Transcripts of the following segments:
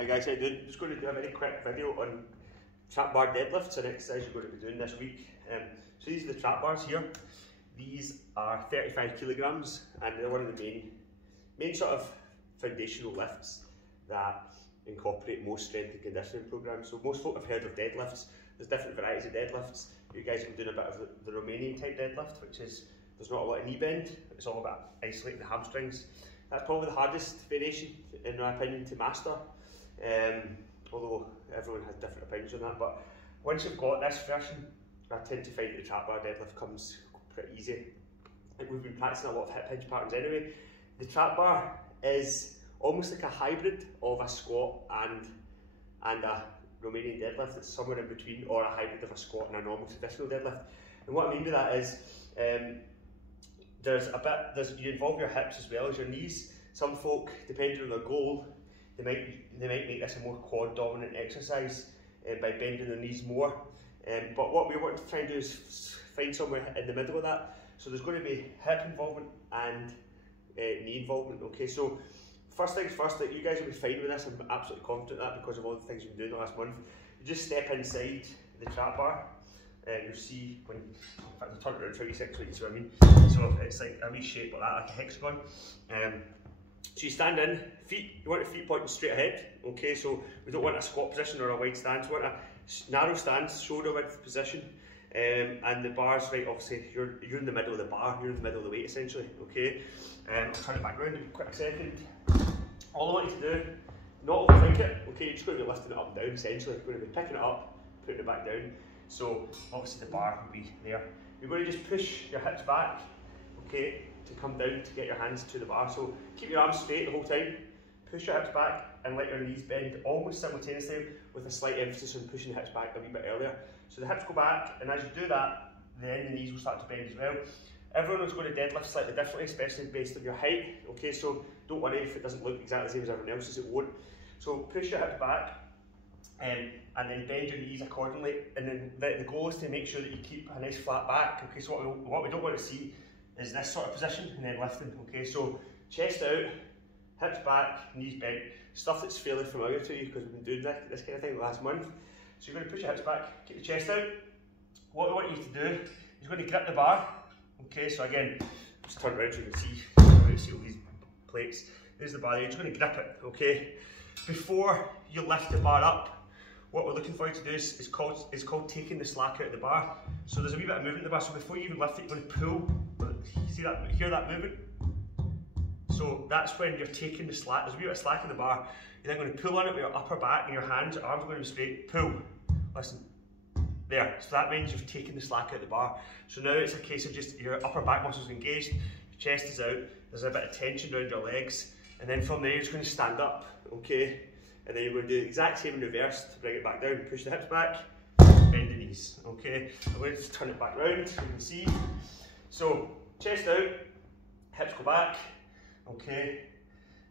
Hi guys, how you doing? I'm just going to do a very quick video on trap bar deadlifts, an exercise you're going to be doing this week. So these are the trap bars here. These are 35 kilograms and they're one of the main sort of foundational lifts that incorporate most strength and conditioning programs. So most folk have heard of deadlifts. There's different varieties of deadlifts. You guys have been doing a bit of the Romanian type deadlift, which is, there's not a lot of knee bend. It's all about isolating the hamstrings. That's probably the hardest variation, in my opinion, to master. Although everyone has different opinions on that, but once you've got this version, I tend to find that the trap bar deadlift comes pretty easy. We've been practicing a lot of hip hinge patterns anyway. The trap bar is almost like a hybrid of a squat and a Romanian deadlift. It's somewhere in between, or a hybrid of a squat and a normal traditional deadlift. And what I mean by that is, you involve your hips as well as your knees. Some folk, depending on their goal, they might make this a more quad dominant exercise by bending their knees more. But what we want to try and do is find somewhere in the middle of that. So there's going to be hip involvement and knee involvement. Okay, so first things first, that you guys will be fine with this. I'm absolutely confident of that because of all the things we've been doing the last month. You just step inside the trap bar. You'll see when, in fact, I'll turn it around for a wee second so you see what I mean. So it's like a wee shape like that, like a hexagon. So you stand in, you want your feet pointing straight ahead, okay, so we don't want a squat position or a wide stance, we want a narrow stance, shoulder width position, and the bar's right, obviously, you're in the middle of the bar, you're in the middle of the weight essentially, okay. I'll turn it back around in a quick second. All I want you to do, not overthink it, okay, you're just going to be lifting it up and down essentially, you're going to be picking it up, putting it back down, so obviously the bar will be there. You're going to just push your hips back, okay, to come down to get your hands to the bar. So keep your arms straight the whole time, push your hips back and let your knees bend almost simultaneously, with a slight emphasis on pushing the hips back a wee bit earlier. So the hips go back, and as you do that, then the knees will start to bend as well. Everyone is going to deadlift slightly differently, especially based on your height, okay, so don't worry if it doesn't look exactly the same as everyone else's, it won't. So push your hips back and then bend your knees accordingly, and then the goal is to make sure that you keep a nice flat back, okay. So what we don't want to see is this sort of position and then lifting, okay. So chest out, hips back, knees bent, stuff that's fairly familiar to you because we've been doing this kind of thing the last month. So you're going to push your hips back, keep the chest out. What we want you to do is you're going to grip the bar, okay. So again, just turn around so you can see all these plates. There's the bar there, you're just going to grip it, okay. Before you lift the bar up, what we're looking for you to do is called taking the slack out of the bar. So there's a wee bit of movement in the bar, so before you even lift it, you're going to pull. See that? Hear that movement? So that's when you're taking the slack. There's a wee bit of slack in the bar. You're then going to pull on it with your upper back and your hands, your arms are going to be straight. Pull. Listen. There. So that means you've taken the slack out of the bar. So now it's a case of just your upper back muscles engaged, your chest is out, there's a bit of tension around your legs, and then from there you're just going to stand up, okay? And then you're going to do the exact same in reverse to bring it back down. Push the hips back, bend the knees, okay? I'm going to turn it back round so you can see. So, chest out, hips go back, okay?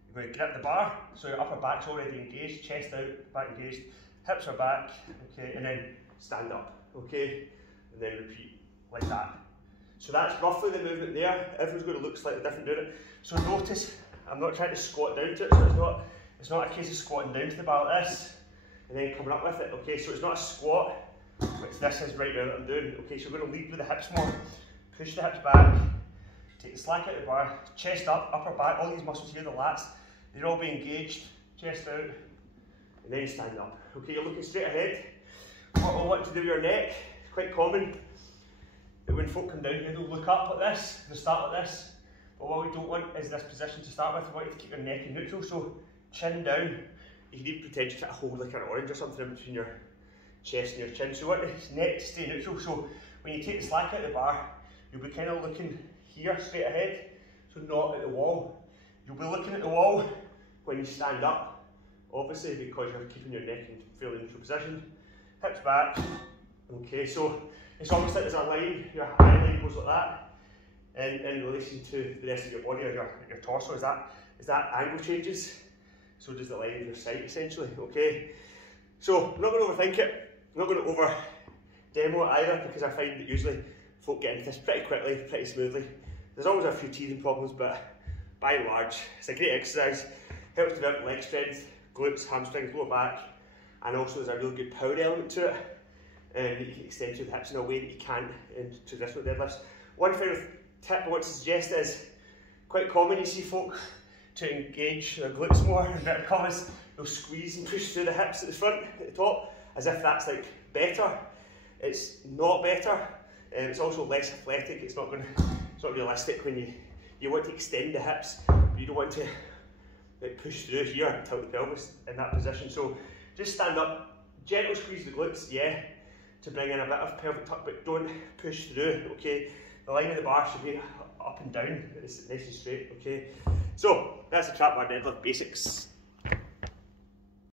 You're going to grip the bar, so your upper back's already engaged, chest out, back engaged, hips are back, okay? And then stand up, okay? And then repeat like that. So that's roughly the movement there. Everyone's going to look slightly different doing it. So notice, I'm not trying to squat down to it, so it's not a case of squatting down to the bar like this and then coming up with it, okay? So it's not a squat, which this is right now that I'm doing, okay? So we're going to lead with the hips more. Push the hips back, take the slack out of the bar, chest up, upper back, all these muscles here, the lats, they're all being engaged, chest out, and then stand up. Okay, you're looking straight ahead. What I want to do with your neck, it's quite common that when folk come down here, they'll look up like this, they'll start like this. But what we don't want is this position to start with. We want you to keep your neck in neutral, so chin down. You can even pretend you hold like an orange or something in between your chest and your chin. So we want the neck to stay neutral, so when you take the slack out of the bar, you'll be kind of looking here, straight ahead, so not at the wall. You'll be looking at the wall when you stand up, obviously, because you're keeping your neck in fairly neutral position. Hips back, okay, so it's almost like there's a line, your eye line goes like that, and in relation to the rest of your body, or your torso, as that angle changes, so does the line of your sight, essentially, okay? So, I'm not going to overthink it, I'm not going to over demo it either, because I find that usually folk get into this pretty quickly, pretty smoothly. There's always a few teething problems, but by and large, it's a great exercise, helps develop leg strength, glutes, hamstrings, lower back, and also there's a really good power element to it. That you can extend to the hips in a way that you can't in traditional deadlifts. One final tip I want to suggest is, quite common you see folk to engage their glutes more, in inverted commas, they'll squeeze and push through the hips at the front, at the top, as if that's like better. It's not better. It's also less athletic. It's not realistic when you want to extend the hips, but you don't want to like, push through here and tilt the pelvis in that position. So just stand up, gentle squeeze the glutes, yeah, to bring in a bit of pelvic tuck, but don't push through, okay? The line of the bar should be up and down, it's nice and straight, okay? So that's the trap bar deadlift basics.